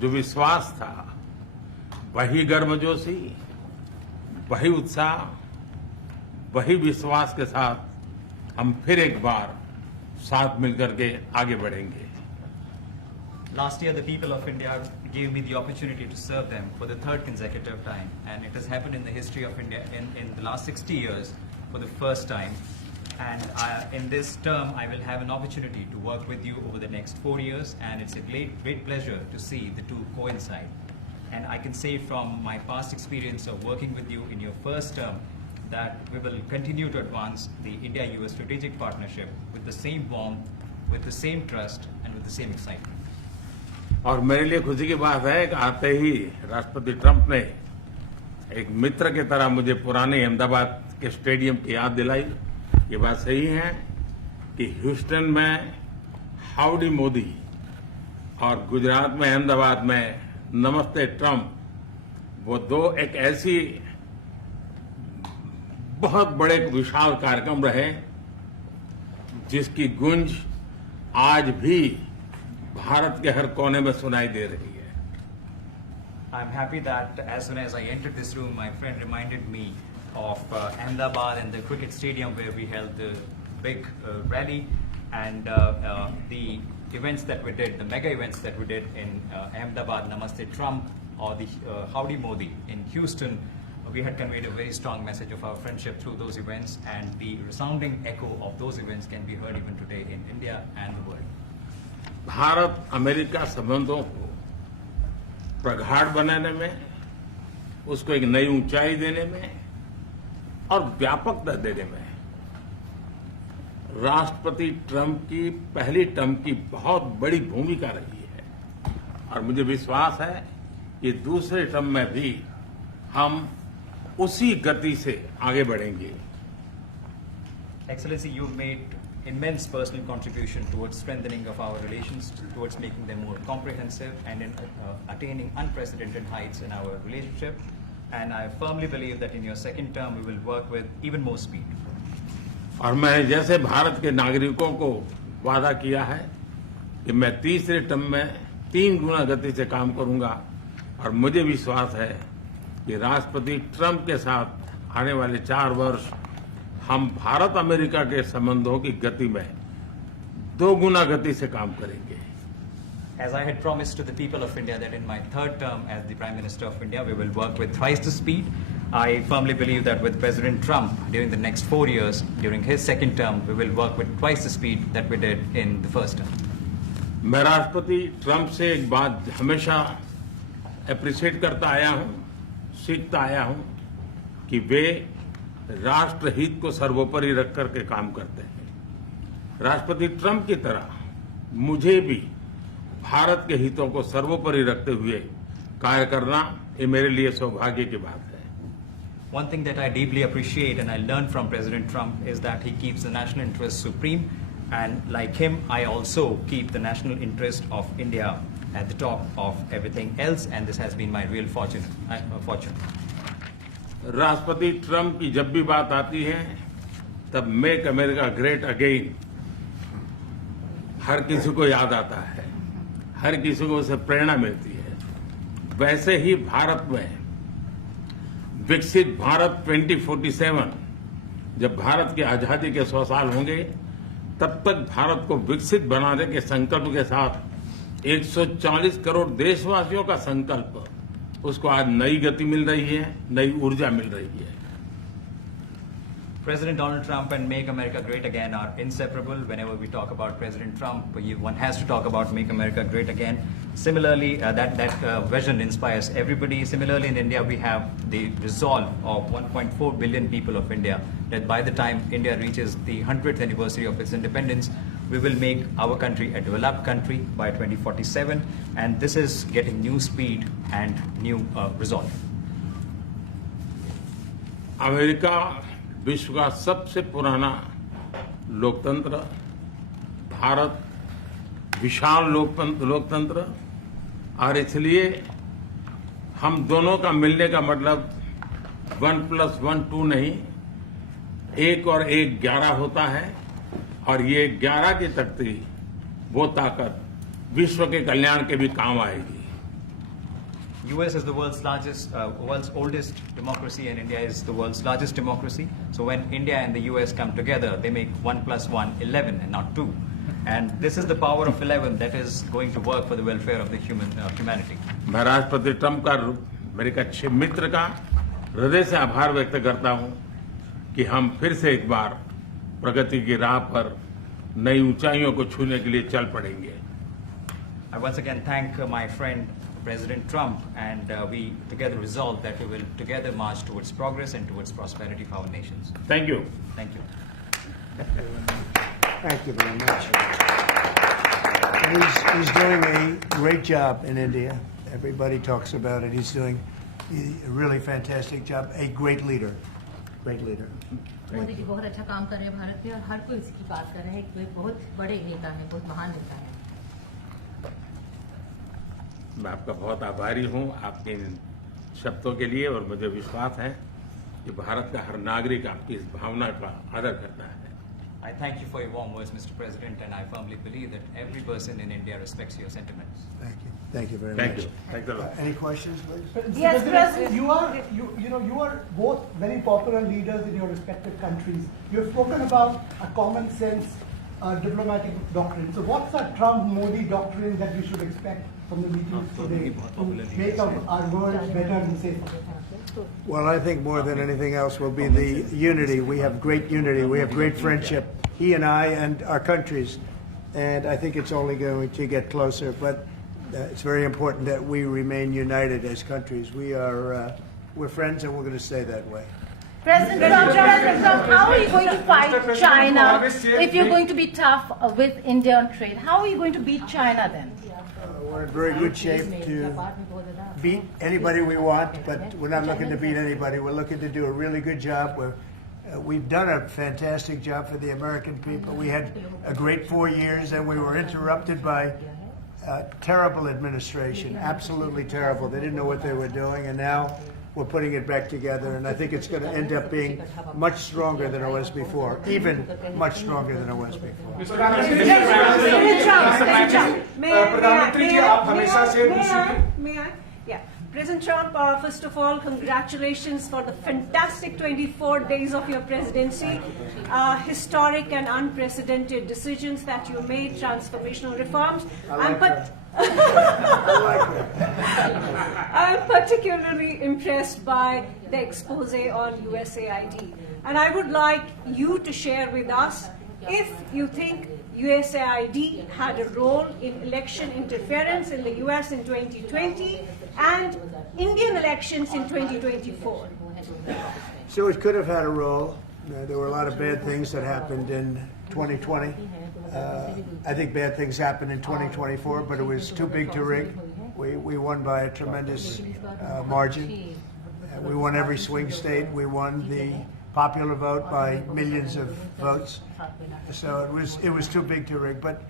जो विश्वास था, वही गर्मजोशी, वही उत्साह, वही विश्वास के साथ हम फिर एक बार साथ मिलकर के आगे बढ़ेंगे। Last year, the people of India gave me the opportunity to serve them for the third consecutive time, and it has happened in the history of India in the last 60 years for the first time. And in this term, I will have an opportunity to work with you over the next 4 years, and it's a great pleasure to see the two coincide. And I can say from my past experience of working with you in your first term that we will continue to advance the India-US strategic partnership with the same warmth, with the same trust, and with the same excitement. और मेरे लिए खुशी की बात है कि आते ही राष्ट्रपति ट्रंप ने एक मित्र की तरह मुझे पुराने अहमदाबाद के स्टेडियम की याद दिलाई। ये बात सही है कि ह्यूस्टन में हाउडी मोदी और गुजरात में अहमदाबाद में नमस्ते ट्रंप, वो दो एक ऐसी बहुत बड़े विशाल कार्यक्रम रहे जिसकी गूंज आज भी भारत के हर कोने में सुनाई दे रही है। I'm happy that as soon as I entered this room, my friend reminded me of Ahmedabad and the cricket stadium where we held the big rally, and the events that we did, the mega events that we did in Ahmedabad, Namaste Trump, or the Howdy Modi in Houston. We had conveyed a very strong message of our friendship through those events, and the resounding echo of those events can be heard even today in India and the world. Bharat America संबंधों को प्रगाढ़ बनाने में, उसको एक नई ऊंचाई देने में और व्यापकता देने में राष्ट्रपति ट्रंप की पहली टर्म की बहुत बड़ी भूमिका रही है। और मुझे विश्वास है कि दूसरे टर्म में भी हम उसी गति से आगे बढ़ेंगे। Excellency, you've made immense personal contribution towards strengthening of our relations, towards making them more comprehensive, and in attaining unprecedented heights in our relationship. And I firmly believe that in your second term, we will work with even more speed. और मैं जैसे भारत के नागरिकों को वादा किया है कि मैं तीसरे टर्म में 3 गुना गति से काम करूंगा, और मुझे विश्वास है कि राष्ट्रपति ट्रंप के साथ आने वाले 4 वर्ष हम भारत अमेरिका के संबंधों की गति में 2 गुना गति से काम करेंगे। As I had promised to the people of India that in my third term as the Prime Minister of India, we will work with thrice the speed. I firmly believe that with President Trump during the next 4 years, during his second term, we will work with twice the speed that we did in the first term. मैं राष्ट्रपति Trump से एक बात हमेशा appreciate करता आया हूं, सीखता आया हूं कि वे राष्ट्रहित को सर्वोपरि रख करके काम करते हैं। राष्ट्रपति ट्रंप की तरह मुझे भी भारत के हितों को सर्वोपरि रखते हुए कार्य करना, ये मेरे लिए सौभाग्य की बात है। One thing that I deeply appreciate and I learned from President Trump is that he keeps the national interest supreme, and like him, I also keep the national interest of India at the top of everything else, and this has been my real fortune. राष्ट्रपति Trump की जब भी बात आती है तब make America great again हर किसी को याद आता है, हर किसी को उससे प्रेरणा मिलती है। वैसे ही भारत में विकसित भारत 2047, जब भारत की आजादी के 100 साल होंगे, तब तक भारत को विकसित बनाने के संकल्प के साथ 140 करोड़ देशवासियों का संकल्प, उसको आज नई गति मिल रही है, नई ऊर्जा मिल रही है। President Donald Trump and Make America Great Again are inseparable. Whenever we talk about President Trump, one has to talk about Make America Great Again. Similarly, that vision inspires everybody. Similarly, in India, we have the resolve of 1.4 billion people of India that by the time India reaches the 100th anniversary of its independence, we will make our country a developed country by 2047. And this is getting new speed and new resolve. America विश्व का सबसे पुराना लोकतंत्र, भारत विशाल लोकतंत्र, और इसलिए हम दोनों का मिलने का मतलब 1+1 2 नहीं, 1 और 1 11 होता है, और ये 11 की तख्ती वो ताकत विश्व के कल्याण के भी काम आएगी। US is the world's oldest democracy, and India is the world's largest democracy. So when India and the US come together, they make 1 + 1 11 and not 2. And this is the power of 11 that is going to work for the welfare of the humanity. मैं राष्ट्रपति Trump का, मेरे एक अच्छे मित्र का हृदय से आभार व्यक्त करता हूं कि हम फिर से एक बार प्रगति की राह पर नई ऊंचाइयों को छूने के लिए चल पड़ेंगे। I once again thank my friend President Trump, and we together resolve that we will together march towards progress and towards prosperity for our nations. Thank you. Thank you. Thank you very much. He's doing a great job in India. Everybody talks about it. He's doing a really fantastic job. A great leader. Great leader. Modi ji बहुत अच्छा काम कर रहे हैं भारत में, और हर कोई इसकी बात कर रहा है कि वे बहुत बड़े नेता हैं, बहुत महान नेता हैं। मैं आपका बहुत आभारी हूं आपके इन शब्दों के लिए, और मुझे विश्वास है कि भारत का हर नागरिक आपकी इस भावना का आदर करता है। I thank you for your warm words, Mr. President, and I firmly believe that every person in India respects your sentiments. Thank you. Thank you very thank much. You. Thank you. Any questions, please? Yes, President. You are both very popular leaders in your respective countries. You have spoken about a common sense diplomatic doctrine. So what's the Trump-Modi doctrine that we should expect from the meetings today to make our world better and safer? Well, I think more than anything else will be the unity. We have great unity. We have great friendship, he and I and our countries. And I think it's only going to get closer. But it's very important that we remain united as countries. We're friends, and we're going to stay that way. President Trump, how are you going to fight China if you're going to be tough with India on trade? How are you going to beat China then? We're in very good shape to beat anybody we want, but we're not looking to beat anybody. We're looking to do a really good job. We've done a fantastic job for the American people. We had a great 4 years, and we were interrupted by terrible administration, absolutely terrible. They didn't know what they were doing, and now we're putting it back together, and I think it's going to end up being much stronger than it was before, even much stronger than it was before. May I? Yeah. President Trump, first of all, congratulations for the fantastic 24 days of your presidency. Historic and unprecedented decisions that you made, transformational reforms. I'm particularly impressed by the expose on USAID. And I would like you to share with us if you think USAID had a role in election interference in the US in 2020 and Indian elections in 2024. So it could have had a role. There were a lot of bad things that happened in 2020. I think bad things happened in 2024, but it was too big to rig. We won by a tremendous margin. We won every swing state. We won the popular vote by millions of votes. So it was too big to rig. But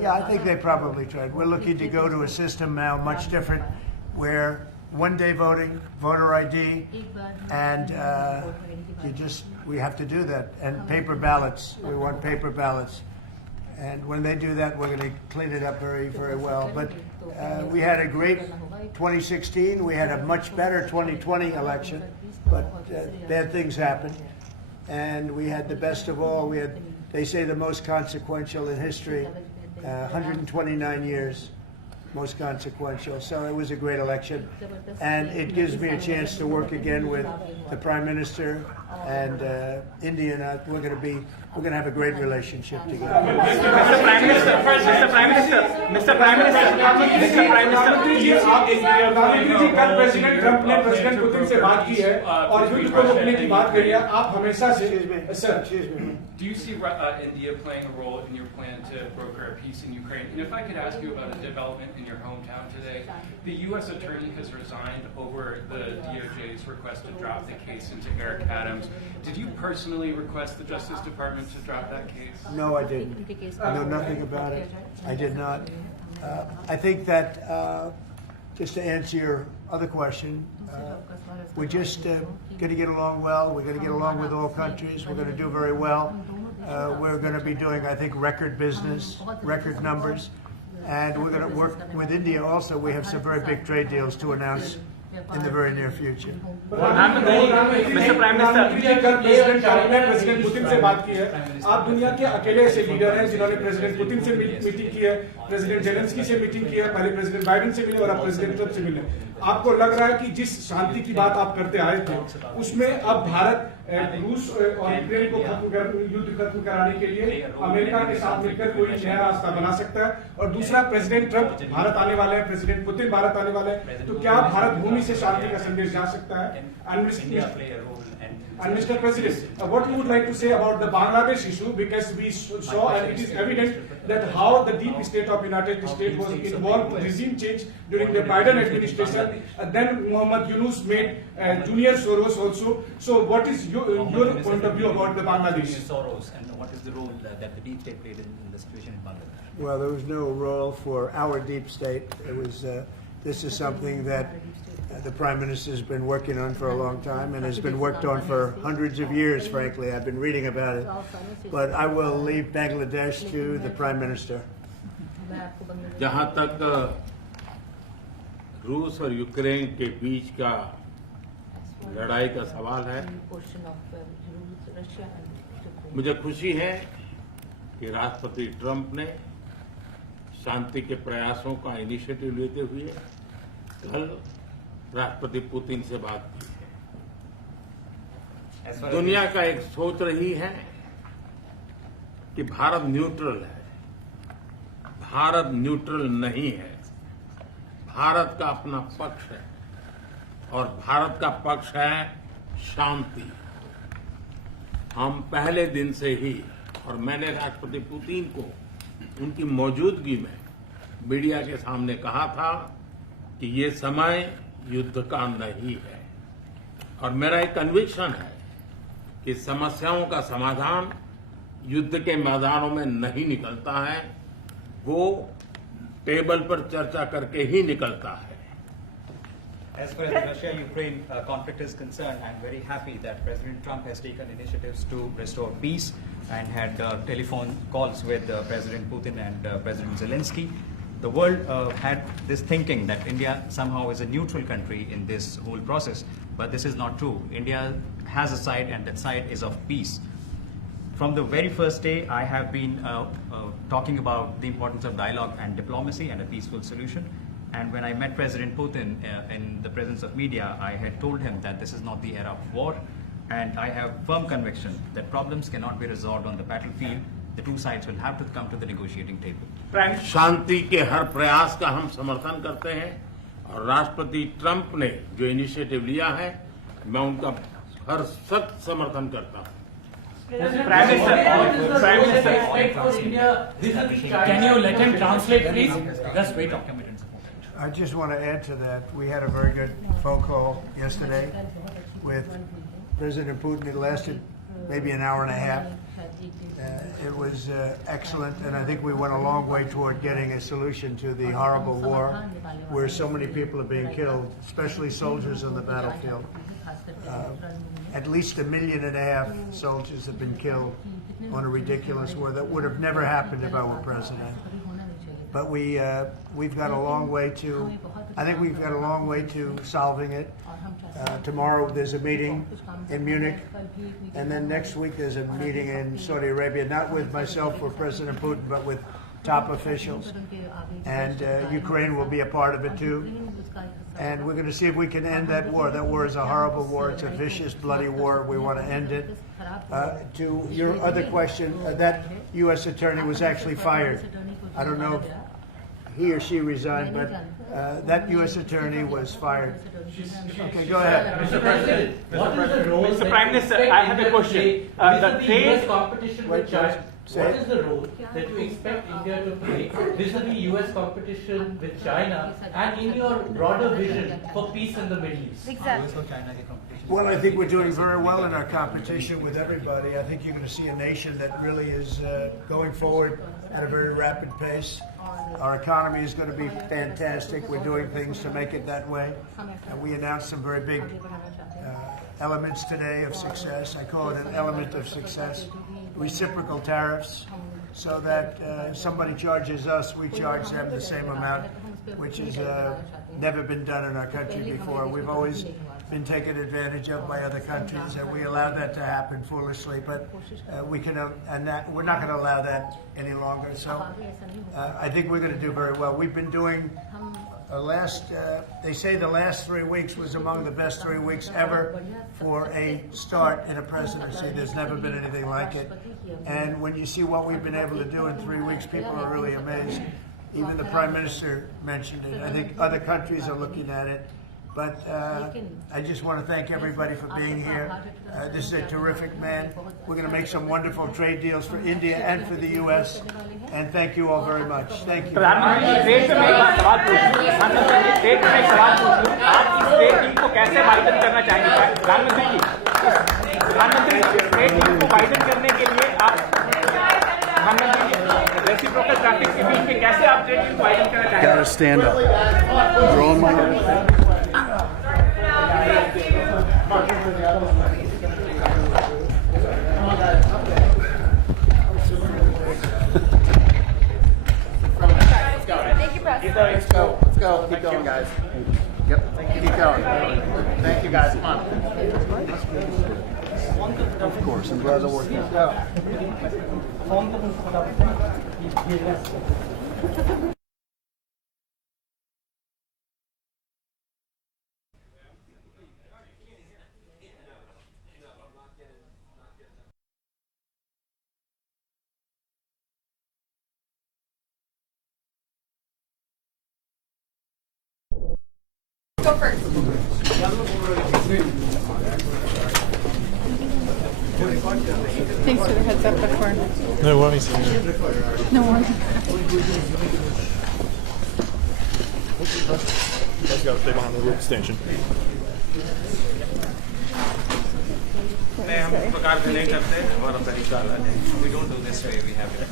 yeah, I think they probably tried. We're looking to go to a system now much different, where one-day voting, voter ID, and we have to do that. And paper ballots. We want paper ballots. And when they do that, we're going to clean it up very, very well. But we had a great 2016. We had a much better 2020 election. But bad things happened. And we had the best of all. We had, they say, the most consequential in history, 129 years. Most consequential. So it was a great election, and it gives me a chance to work again with the Prime Minister and India. And we're going to have a great relationship together. Mr. Prime Minister, प्रधानमंत्री जी कल president Trump ने president Putin से बात की है और युद्ध को रोकने की बात करी है। आप हमेशा से sir Do you see India playing a role in your plan to broker a peace in Ukraine? And if I could ask you about a development in your hometown today, the U.S. attorney has resigned over the DOJ's request to drop the case into Eric Adams. Did you personally request the Justice Department to drop that case? No, I didn't. I know nothing about it. I did not. I think that, just to answer your other question, we're just going to get along well. We're going to get along with all countries. We're going to do very well. We're going to be doing, I think, record business, record numbers. And we're going to work with India also. We have some very big trade deals to announce in the very near future. Mr. Prime Minister, कल president Trump ने president Putin से बात की है. आप दुनिया के अकेले ऐसे लीडर हैं जिन्होंने प्रेसिडेंट पुतिन से मीटिंग की है, प्रेसिडेंट जेलेंस्की से मीटिंग की है, पहले प्रेसिडेंट बाइडेन से मिले और अब प्रेसिडेंट ट्रंप से मिले. आपको लग रहा है कि जिस शांति की बात आप करते आए थे, उसमें अब भारत रूस और यूक्रेन को युद्ध खत्म कराने के लिए अमेरिका के साथ मिलकर कोई नया रास्ता बना सकता है? और दूसरा, प्रेसिडेंट ट्रंप भारत आने वाले हैं, प्रेसिडेंट पुतिन भारत आने वाले हैं, तो क्या भारत भूमि से शांति का संदेश जा सकता है? And Mr. President, what you would like to say about the Bangladesh issue, because we saw and it is evident that how the deep state of United States was involved in regime change during the Biden administration. Then Mohammed Yunus made Junior Soros also. So what is your point of view about the Bangladesh? Soros, and what is the role that the deep state played in the situation in Bangladesh? Well, there was no role for our deep state. It was. This is something that the Prime Minister has been working on for a long time and has been worked on for hundreds of years, frankly. I've been reading about it. But I will leave Bangladesh to the Prime Minister. जहाँ तक रूस और Ukraine के बीच का लड़ाई का सवाल है, मुझे खुशी है कि राष्ट्रपति ट्रंप ने शांति के प्रयासों का इनिशिएटिव लेते हुए कल राष्ट्रपति पुतिन से बात की है. दुनिया का एक सोच रही है कि भारत न्यूट्रल है. भारत न्यूट्रल नहीं है. भारत का अपना पक्ष है और भारत का पक्ष है शांति. हम पहले दिन से ही, और मैंने राष्ट्रपति पुतिन को उनकी मौजूदगी में मीडिया के सामने कहा था कि ये समय युद्ध का नहीं है, और मेरा एक कन्विक्शन है कि समस्याओं का समाधान युद्ध के मैदानों में नहीं निकलता है, वो टेबल पर चर्चा करके ही निकलता है. As far as the Russia-Ukraine conflict is concerned, I am very happy that President Trump has taken initiatives to restore peace and had telephone calls with President Putin and President Zelensky. The world had this thinking that India somehow is a neutral country in this whole process, but this is not true. India has a side, and that side is of peace. From the very first day, I have been talking about the importance of dialogue and diplomacy and a peaceful solution. And when I met President Putin in the presence of media, I had told him that this is not the era of war, and I have firm conviction that problems cannot be resolved on the battlefield. The two sides will have to come to the negotiating table. शांति के हर प्रयास का हम समर्थन करते हैं, और राष्ट्रपति Trump ने जो इनिशिएटिव लिया है, मैं उनका हर सख्त समर्थन करता हूं. Prime Minister, can you let him translate, please? Just wait. I just want to add to that. We had a very good phone call yesterday with President Putin. It lasted maybe an hour and a half. It was excellent, and I think we went a long way toward getting a solution to the horrible war where so many people are being killed, especially soldiers on the battlefield. At least 1.5 million soldiers have been killed on a ridiculous war that would have never happened if I were president. But we've got a long way to. I think we've got a long way to solving it. Tomorrow there's a meeting in Munich, and then next week there's a meeting in Saudi Arabia, not with myself or President Putin, but with top officials. And Ukraine will be a part of it too. And we're going to see if we can end that war. That war is a horrible war. It's a vicious, bloody war. We want to end it. To your other question, that U.S. attorney was actually fired. I don't know if he or she resigned, but that U.S. attorney was fired. Okay, go ahead. Mr. President, Mr. Prime Minister, I have a question. The trade competition with China. What is the role that you expect India to play vis-a-vis U.S. competition with China, and in your broader vision for peace in the Middle East? Exactly. Well, I think we're doing very well in our competition with everybody. I think you're going to see a nation that really is going forward at a very rapid pace. Our economy is going to be fantastic. We're doing things to make it that way. And we announced some very big elements today of success. I call it an element of success. Reciprocal tariffs, so that somebody charges us, we charge them the same amount, which has never been done in our country before. We've always been taken advantage of by other countries, and we allow that to happen foolishly. But we're not going to allow that any longer. So I think we're going to do very well. We've been doing they say the last 3 weeks was among the best 3 weeks ever for a start in a presidency. There's never been anything like it. And when you see what we've been able to do in 3 weeks, people are really amazed. Even the Prime Minister mentioned it. I think other countries are looking at it. But I just want to thank everybody for being here. This is a terrific man. We're going to make some wonderful trade deals for India and for the U.S. And thank you all very much. Thank you. प्रधानमंत्री trade में एक सवाल पूछूं। प्रधानमंत्री trade में एक सवाल पूछूं। आप इस ट्रेड डील को कैसे वाइडन करना चाहेंगे? प्रधानमंत्री जी, प्रधानमंत्री ट्रेड डील को वाइडन करने के लिए आप प्रधानमंत्री जी रेसिप्रोकल ट्रैफिक के बीच में कैसे आप ट्रेड डील को वाइडन करना चाहेंगे? Gotta stand up. You're on my head. Let's go. Let's go. Keep going, guys. Yep. Keep going. Thank you, guys. Come on. Of course. I'm glad that worked out. Go first. Thanks for the heads up before. No worries. No worries. Let's go. Stay behind the rope stanchion. हम इस प्रकार से नहीं करते, हमारा तरीका अलग है. We don't do this way, we have it.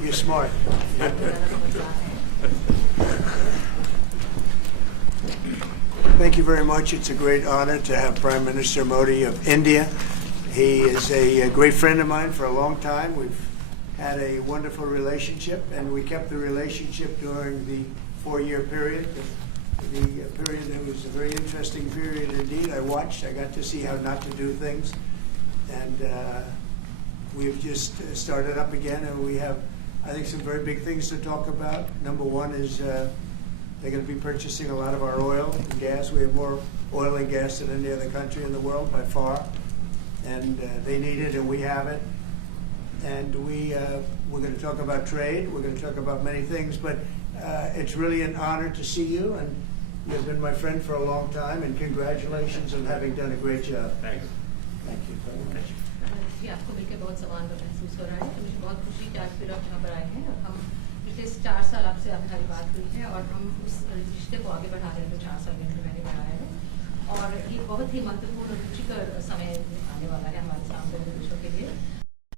You're smart. Thank you very much. It's a great honor to have Prime Minister Modi of India. He is a great friend of mine for a long time. We've had a wonderful relationship, and we kept the relationship during the 4-year period. The period that was a very interesting period indeed. I watched. I got to see how not to do things. And we've just started up again, and we have, I think, some very big things to talk about. Number one is they're going to be purchasing a lot of our oil and gas. We have more oil and gas than any other country in the world by far. And they need it, and we have it. And we're going to talk about trade. We're going to talk about many things. But it's really an honor to see you. And you've been my friend for a long time. And congratulations on having done a great job. Thanks. Thank you very much. जी आपको मिलकर बहुत समान महसूस हो रहा है, तो मुझे बहुत खुशी कि आज फिर आप यहाँ पर आए हैं। हम पिछले 4 साल आपसे हमारी बात हुई है और हम उस रिश्ते को आगे बढ़ा रहे थे 4 साल में मैंने बढ़ाया है और ये बहुत ही महत्वपूर्ण रुचिकर समय आने वाला है हमारे सामने देशों के लिए।